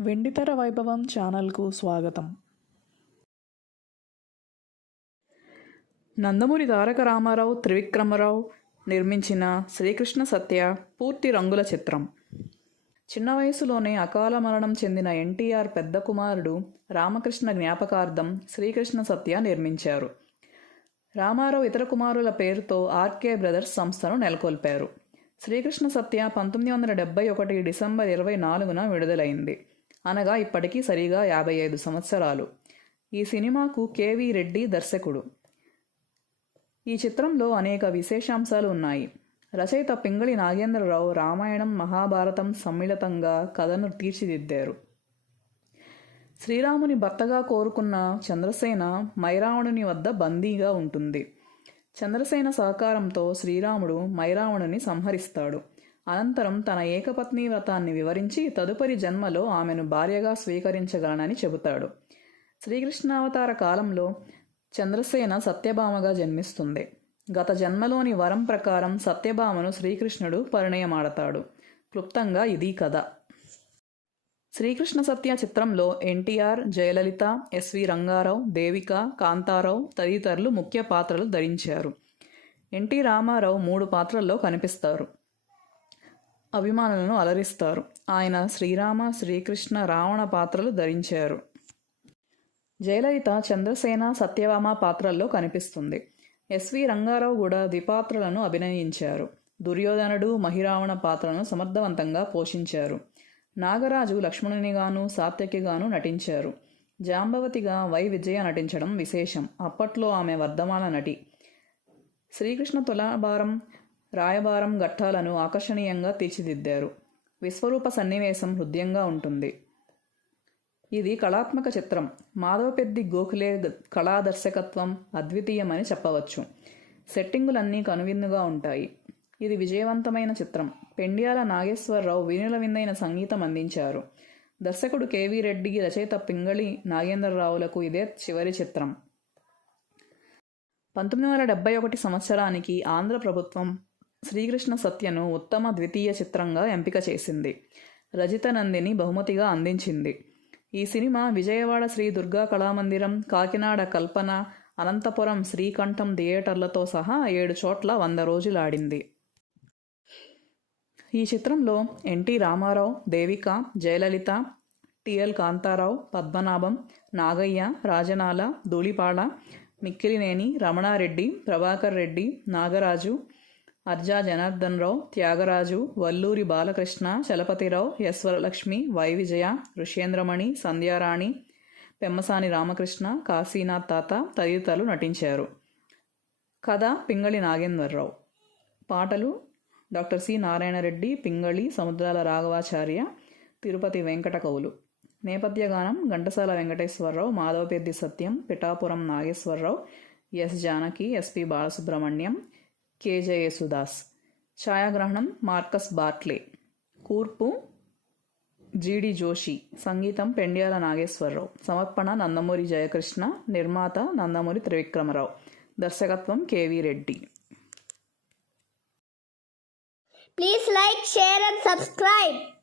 వెండితెర వైభవం ఛానల్కు స్వాగతం. నందమూరి తారక రామారావు త్రివిక్రమరావు నిర్మించిన శ్రీకృష్ణ సత్య పూర్తి రంగుల చిత్రం. చిన్న వయసులోనే అకాల మరణం చెందిన ఎన్టీఆర్ పెద్ద కుమారుడు రామకృష్ణ జ్ఞాపకార్థం శ్రీకృష్ణ సత్య నిర్మించారు. రామారావు ఇతర కుమారుల పేరుతో ఆర్కే బ్రదర్స్ సంస్థను నెలకొల్పారు. శ్రీకృష్ణ సత్య పంతొమ్మిది వందల డెబ్బై ఒకటి డిసెంబర్ ఇరవై నాలుగున విడుదలైంది. అనగా ఇప్పటికీ సరిగా యాభై ఐదు సంవత్సరాలు. ఈ సినిమాకు కేవీ రెడ్డి దర్శకుడు. ఈ చిత్రంలో అనేక విశేషాంశాలు ఉన్నాయి. రచయిత పింగళి నాగేంద్రరావు రామాయణం మహాభారతం సమ్మిళితంగా కథను తీర్చిదిద్దారు. శ్రీరాముని భర్తగా కోరుకున్న చంద్రసేన మైరావణుని వద్ద బందీగా ఉంటుంది. చంద్రసేన సహకారంతో శ్రీరాముడు మైరావణుని సంహరిస్తాడు. అనంతరం తన ఏకపత్ని వ్రతాన్ని వివరించి తదుపరి జన్మలో ఆమెను భార్యగా స్వీకరించగలనని చెబుతాడు. శ్రీకృష్ణావతార కాలంలో చంద్రసేన సత్యభామగా జన్మిస్తుంది. గత జన్మలోని వరం ప్రకారం సత్యభామను శ్రీకృష్ణుడు పరిణయమాడతాడు. క్లుప్తంగా ఇది కథ. శ్రీకృష్ణ సత్య చిత్రంలో ఎన్టీఆర్ జయలలిత ఎస్వి రంగారావు దేవిక కాంతారావు తదితరులు ముఖ్య పాత్రలు ధరించారు. ఎన్టీ రామారావు మూడు పాత్రల్లో కనిపిస్తారు. అభిమానులను అలరిస్తారు. ఆయన శ్రీరామ శ్రీకృష్ణ రావణ పాత్రలు ధరించారు. జయలలిత చంద్రసేన సత్యభామ పాత్రల్లో కనిపిస్తుంది. ఎస్వి రంగారావు కూడా ద్విపాత్రలను అభినయించారు. దుర్యోధనుడు మహిరావణ పాత్రలను సమర్థవంతంగా పోషించారు. నాగరాజు లక్ష్మణునిగాను సాత్యకిగాను నటించారు. జాంబవతిగా వై విజయ నటించడం విశేషం. అప్పట్లో ఆమె వర్ధమాన నటి. శ్రీకృష్ణ తులాభారం రాయబారం ఘట్టాలను ఆకర్షణీయంగా తీర్చిదిద్దారు. విశ్వరూప సన్నివేశం హృదయంగా ఉంటుంది. ఇది కళాత్మక చిత్రం. మాధవపెద్ది గోఖలే కళా దర్శకత్వం అద్వితీయమని చెప్పవచ్చు. సెట్టింగులన్నీ కనువిందుగా ఉంటాయి. ఇది విజయవంతమైన చిత్రం. పెండ్యాల నాగేశ్వరరావు వినుల విందైన సంగీతం అందించారు. దర్శకుడు కేవీ రెడ్డి రచయిత పింగళి నాగేంద్రరావులకు ఇదే చివరి చిత్రం. పంతొమ్మిది వందల డెబ్బై ఒకటి సంవత్సరానికి ఆంధ్ర ప్రభుత్వం శ్రీకృష్ణ సత్యను ఉత్తమ ద్వితీయ చిత్రంగా ఎంపిక చేసింది. రజిత నందిని బహుమతిగా అందించింది. ఈ సినిమా విజయవాడ శ్రీ దుర్గా కళామందిరం కాకినాడ కల్పన అనంతపురం శ్రీకంఠం థియేటర్లతో సహా ఏడు చోట్ల వంద రోజులాడింది. ఈ చిత్రంలో NT Rama Rao Devika Jayalalitha TL Kanta Rao Padmanabham Nagaiah Rajanala Dhulipala Mikkilineni Ramana Reddy Prabhakar Reddy Nagaraju Arja Janardhana Rao Tyagaraju Valluri Balakrishna Chalapathi Rao Yashwaralakshmi Y Vijaya Rushyendramani Sandhyarani Pemmasani Ramakrishna Kashinath Tata తదితరులు నటించారు. కథ పింగళి నాగేంద్రరావు. పాటలు doctor C Narayana Reddy Pingali Samudrala Raghavacharya Tirupati Venkata కవులు. నేపథ్య గానం Ghantasala Venkateswararao Madhavapeddi Satyam Pithapuram Nageswararao yes Janaki SP Balasubrahmanyam కేజేయేసుదాస్. ఛాయాగ్రహణం Marcus Bartley కూర్పు GD Joshi. సంగీతం పెండ్యాల నాగేశ్వరరావు. సమర్పణ నందమూరి జయకృష్ణ. నిర్మాత నందమూరి త్రివిక్రమరావు. దర్శకత్వం KV Reddy. Please like share and subscribe.